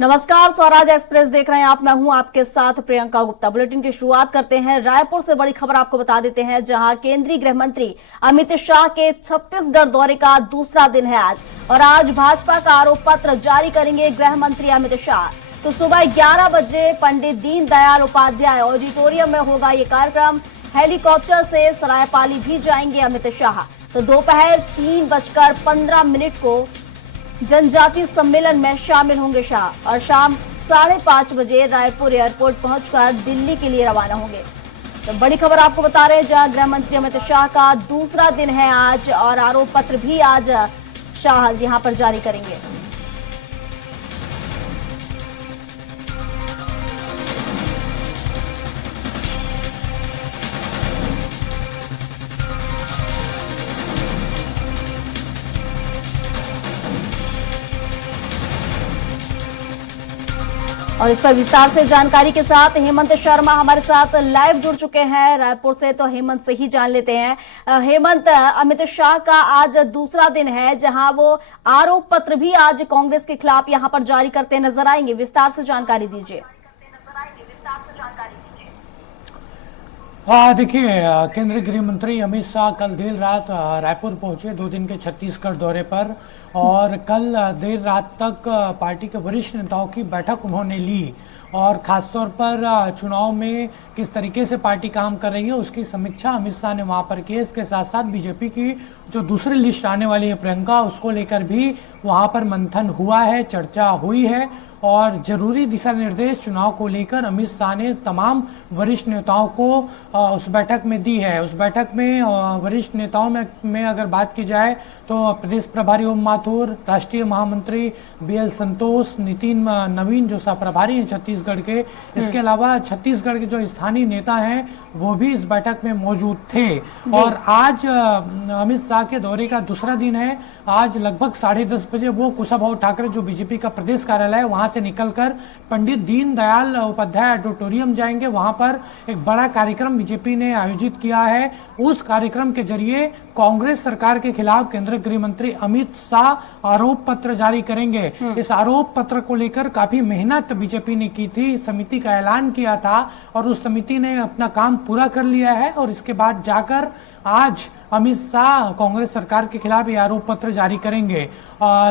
नमस्कार, स्वराज एक्सप्रेस देख रहे हैं आप। मैं हूं आपके साथ प्रियंका गुप्ता। बुलेटिन की शुरुआत करते हैं रायपुर से। बड़ी खबर आपको बता देते हैं, जहां केंद्रीय गृह मंत्री अमित शाह के छत्तीसगढ़ दौरे का दूसरा दिन है आज। और आज भाजपा का आरोप पत्र जारी करेंगे गृह मंत्री अमित शाह। तो सुबह 11 बजे पंडित दीनदयाल उपाध्याय ऑडिटोरियम में होगा ये कार्यक्रम। हेलीकॉप्टर से सरायपाली भी जाएंगे अमित शाह। तो दोपहर 3:15 को जनजाति सम्मेलन में शामिल होंगे शाह और शाम 5:30 बजे रायपुर एयरपोर्ट पहुंचकर दिल्ली के लिए रवाना होंगे। तो बड़ी खबर आपको बता रहे हैं, जहां गृह मंत्री अमित शाह का दूसरा दिन है आज और आरोप पत्र भी आज शाह यहां पर जारी करेंगे। और इस पर विस्तार से जानकारी के साथ हेमंत शर्मा हमारे साथ लाइव जुड़ चुके हैं रायपुर से। तो हेमंत से ही जान लेते हैं। हेमंत, अमित शाह का आज दूसरा दिन है, जहां वो आरोप पत्र भी आज कांग्रेस के खिलाफ यहां पर जारी करते नजर आएंगे। विस्तार से जानकारी दीजिए। देखिए, केंद्रीय गृह मंत्री अमित शाह कल देर रात रायपुर पहुंचे 2 दिन के छत्तीसगढ़ दौरे पर। और कल देर रात तक पार्टी के वरिष्ठ नेताओं की बैठक उन्होंने ली और खासतौर पर चुनाव में किस तरीके से पार्टी काम कर रही है उसकी समीक्षा अमित शाह ने वहां पर की। इसके साथ साथ बीजेपी की जो दूसरी लिस्ट आने वाली है प्रियंका, उसको लेकर भी वहां पर मंथन हुआ है, चर्चा हुई है। और जरूरी दिशा निर्देश चुनाव को लेकर अमित शाह ने तमाम वरिष्ठ नेताओं को उस बैठक में दी है। उस बैठक में वरिष्ठ नेताओं में अगर बात की जाए तो प्रदेश प्रभारी ओम माथुर, राष्ट्रीय महामंत्री बीएल संतोष, नितिन नवीन जो सह प्रभारी हैं छत्तीसगढ़ के, इसके अलावा छत्तीसगढ़ के जो स्थानीय नेता हैं वो भी इस बैठक में मौजूद थे। और आज अमित शाह के दौरे का दूसरा दिन है। आज लगभग 10:30 बजे वो कुशाभाऊ ठाकरे जो बीजेपी का प्रदेश कार्यालय है वहां से निकलकर पंडित दीनदयाल उपाध्याय ऑडिटोरियम जाएंगे। वहां पर एक बड़ा कार्यक्रम बीजेपी ने आयोजित किया है। उस कार्यक्रम के जरिए कांग्रेस सरकार के खिलाफ केंद्रीय गृह मंत्री अमित शाह आरोप पत्र जारी करेंगे। इस आरोप पत्र को लेकर काफी मेहनत बीजेपी ने की थी, समिति का ऐलान किया था और उस समिति ने अपना काम पूरा कर लिया है। और इसके बाद जाकर आज अमित शाह कांग्रेस सरकार के खिलाफ ये आरोप पत्र जारी करेंगे।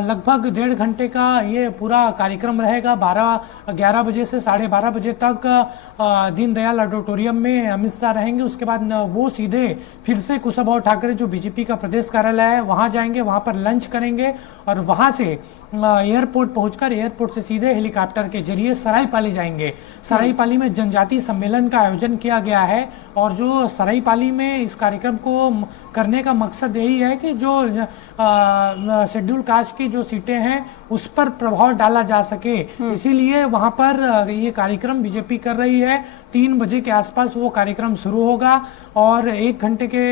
लगभग 1.5 घंटे का ये पूरा कार्यक्रम रहेगा। 11 बजे से 12:30 बजे तक दीनदयाल ऑडिटोरियम में अमित शाह रहेंगे। उसके बाद वो सीधे फिर से कुशाभाऊ ठाकरे जो बीजेपी का प्रदेश कार्यालय है वहां जाएंगे, वहां पर लंच करेंगे और वहां से एयरपोर्ट पहुंचकर एयरपोर्ट से सीधे हेलीकॉप्टर के जरिए सरायपाली जाएंगे। सरायपाली में जनजातीय सम्मेलन का आयोजन किया गया है और जो सरायपाली में इस कार्यक्रम को करने का मकसद यही है कि जो शेड्यूल कास्ट की जो सीटें हैं उस पर प्रभाव डाला जा सके। इसीलिए वहां पर ये कार्यक्रम बीजेपी कर रही है। 3 बजे के आसपास वो कार्यक्रम शुरू होगा और 1 घंटे के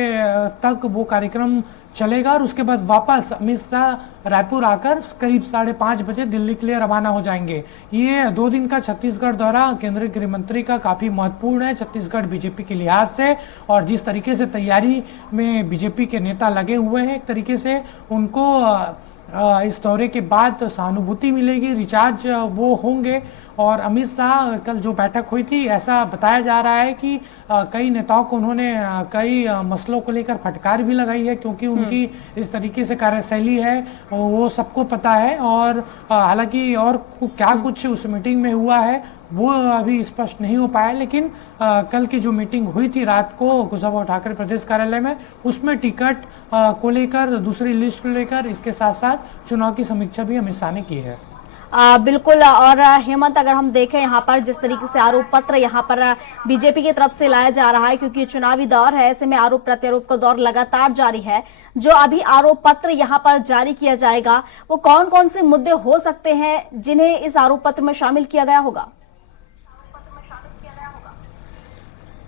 तक वो कार्यक्रम चलेगा और उसके बाद वापस अमित शाह रायपुर आकर करीब 5:30 बजे दिल्ली के लिए रवाना हो जाएंगे। ये 2 दिन का छत्तीसगढ़ दौरा केंद्रीय गृह मंत्री का काफी महत्वपूर्ण है छत्तीसगढ़ बीजेपी के लिहाज से। और जिस तरीके से तैयारी में बीजेपी के नेता लगे हुए हैं, एक तरीके से उनको इस दौरे के बाद सहानुभूति मिलेगी, रिचार्ज वो होंगे। और अमित शाह कल जो बैठक हुई थी, ऐसा बताया जा रहा है कि कई नेताओं को उन्होंने कई मसलों को लेकर फटकार भी लगाई है, क्योंकि उनकी इस तरीके से कार्यशैली है वो सबको पता है। और हालांकि और क्या कुछ उस मीटिंग में हुआ है वो अभी स्पष्ट नहीं हो पाया, लेकिन कल की जो मीटिंग हुई थी रात को कुशाभाऊ ठाकरे प्रदेश कार्यालय में, उसमें टिकट को लेकर, दूसरी लिस्ट को लेकर, इसके साथ साथ चुनाव की समीक्षा भी अमित शाह ने की है। बिल्कुल। और हेमंत, अगर हम देखें यहाँ पर जिस तरीके से आरोप पत्र यहाँ पर बीजेपी की तरफ से लाया जा रहा है, क्योंकि चुनावी दौर है, ऐसे में आरोप प्रत्यारोप का दौर लगातार जारी है। जो अभी आरोप पत्र यहाँ पर जारी किया जाएगा वो कौन कौन से मुद्दे हो सकते हैं जिन्हें इस आरोप पत्र में शामिल किया गया होगा?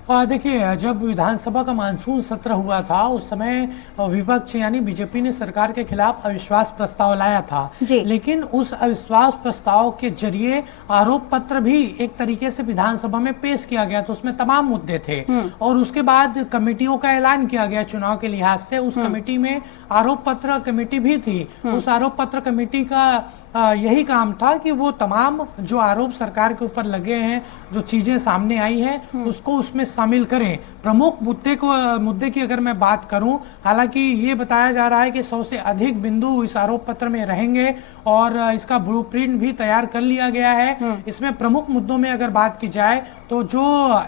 देखिए, जब विधानसभा का मानसून सत्र हुआ था उस समय विपक्ष यानी बीजेपी ने सरकार के खिलाफ अविश्वास प्रस्ताव लाया था। लेकिन उस अविश्वास प्रस्ताव के जरिए आरोप पत्र भी एक तरीके से विधानसभा में पेश किया गया, तो उसमें तमाम मुद्दे थे। और उसके बाद कमेटियों का ऐलान किया गया चुनाव के लिहाज से। उस कमेटी में आरोप पत्र कमेटी भी थी। उस आरोप पत्र कमेटी का यही काम था कि वो तमाम जो आरोप सरकार के ऊपर लगे हैं, जो चीजें सामने आई हैं, उसको उसमें शामिल करें। प्रमुख मुद्दे की अगर मैं बात करूं, हालांकि ये बताया जा रहा है कि 100 से अधिक बिंदु इस आरोप पत्र में रहेंगे और इसका ब्लूप्रिंट भी तैयार कर लिया गया है। इसमें प्रमुख मुद्दों में अगर बात की जाए तो जो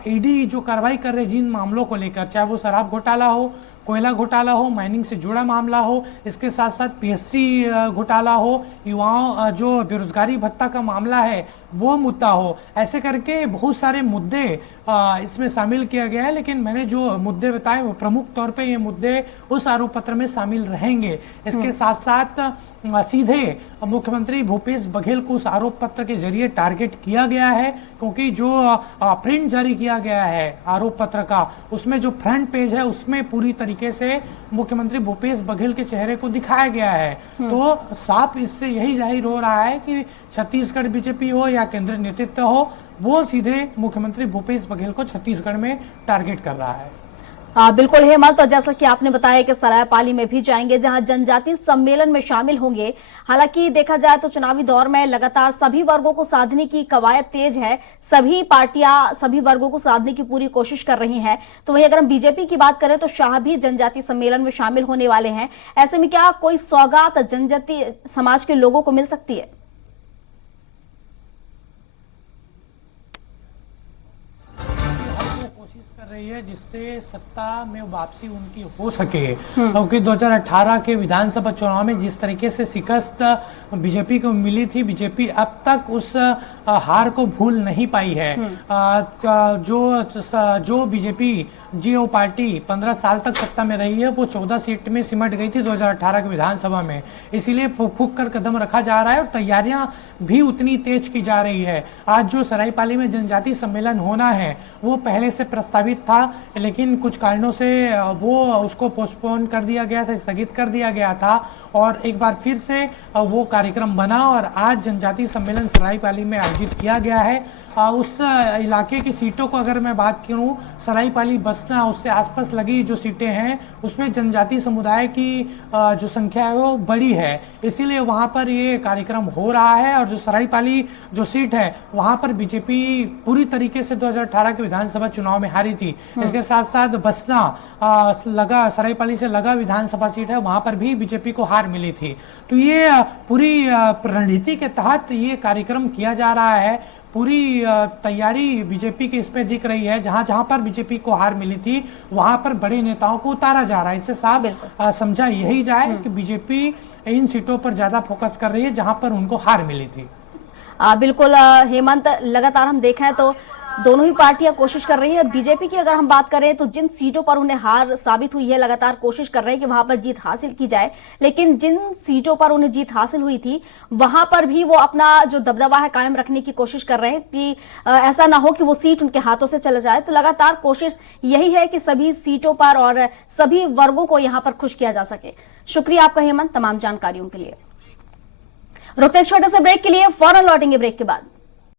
ईडी जो कार्रवाई कर रहे जिन मामलों को लेकर, चाहे वो शराब घोटाला हो, कोयला घोटाला हो, माइनिंग से जुड़ा मामला हो, इसके साथ साथ पीएससी घोटाला हो, युवाओं जो बेरोजगारी भत्ता का मामला है वो मुद्दा हो, ऐसे करके बहुत सारे मुद्दे इसमें शामिल किया गया है। लेकिन मैंने जो मुद्दे बताए वो प्रमुख तौर पे ये मुद्दे उस आरोप पत्र में शामिल रहेंगे। इसके साथ साथ सीधे मुख्यमंत्री भूपेश बघेल को उस आरोप पत्र के जरिए टारगेट किया गया है, क्योंकि जो प्रिंट जारी किया गया है आरोप पत्र का, उसमें जो फ्रंट पेज है उसमें पूरी तरीके से मुख्यमंत्री भूपेश बघेल के चेहरे को दिखाया गया है। तो साफ इससे यही जाहिर हो रहा है कि छत्तीसगढ़ बीजेपी हो या केंद्रीय नेतृत्व हो, वो सीधे मुख्यमंत्री भूपेश बघेल को छत्तीसगढ़ में टारगेट कर रहा है। बिल्कुल हेमंत, तो जैसा कि आपने बताया कि सरायपाली में भी जाएंगे जहां जनजातीय सम्मेलन में शामिल होंगे। हालांकि देखा जाए तो चुनावी दौर में लगातार सभी वर्गों को साधने की कवायद तेज है, सभी पार्टियां सभी वर्गों को साधने की पूरी कोशिश कर रही हैं। तो वहीं अगर हम बीजेपी की बात करें तो शाह भी जनजातीय सम्मेलन में शामिल होने वाले हैं। ऐसे में क्या कोई सौगात जनजातीय समाज के लोगों को मिल सकती है? रही है जिससे सत्ता में वापसी उनकी हो सके, क्योंकि 2018 के विधानसभा चुनाव में जिस तरीके से शिकस्त बीजेपी को मिली थी, बीजेपी अब तक उस हार को भूल नहीं पाई है। जो बीजेपी जीओ पार्टी 15 साल तक सत्ता में रही है वो 14 सीट में सिमट गई थी 2018 के विधानसभा में। इसीलिए फूक फूक कर कदम रखा जा रहा है और तैयारियां भी उतनी तेज की जा रही है। आज जो सरायपाली में जनजातीय सम्मेलन होना है वो पहले से प्रस्तावित था, लेकिन कुछ कारणों से वो उसको पोस्टपोन कर दिया गया था, स्थगित कर दिया गया था और एक बार फिर से वो कार्यक्रम बना और आज जनजातीय सम्मेलन सरायपाली में आयोजित किया गया है। उस इलाके की सीटों को अगर मैं बात करूं, सरायपाली, बसना, उससे आसपास लगी जो सीटें हैं उसमें जनजातीय समुदाय की जो संख्या है वो बड़ी है, इसीलिए वहां पर ये कार्यक्रम हो रहा है। और जो सरायपाली जो सीट है वहां पर बीजेपी पूरी तरीके से 2018 के विधानसभा चुनाव में हारी थी। इसके साथ साथ बसना लगा, सरायपाली से लगा विधानसभा सीट है, वहां पर भी बीजेपी को हार मिली थी। तो ये पूरी रणनीति के तहत ये कार्यक्रम किया जा रहा है। पूरी तैयारी बीजेपी की इसमें दिख रही है। जहां जहां पर बीजेपी को हार मिली थी वहां पर बड़े नेताओं को उतारा जा रहा है। इससे साफ समझा यही जाए कि बीजेपी इन सीटों पर ज्यादा फोकस कर रही है जहां पर उनको हार मिली थी। बिल्कुल हेमंत, लगातार हम देखें तो दोनों ही पार्टियां कोशिश कर रही है। बीजेपी की अगर हम बात करें तो जिन सीटों पर उन्हें हार साबित हुई है लगातार कोशिश कर रहे हैं कि वहां पर जीत हासिल की जाए, लेकिन जिन सीटों पर उन्हें जीत हासिल हुई थी वहां पर भी वो अपना जो दबदबा है कायम रखने की कोशिश कर रहे हैं कि ऐसा ना हो कि वो सीट उनके हाथों से चला जाए। तो लगातार कोशिश यही है कि सभी सीटों पर और सभी वर्गों को यहां पर खुश किया जा सके। शुक्रिया आपका हेमंत तमाम जानकारियों के लिए। रुकते छोटे से ब्रेक के लिए, फौरन लौटेंगे ब्रेक के बाद।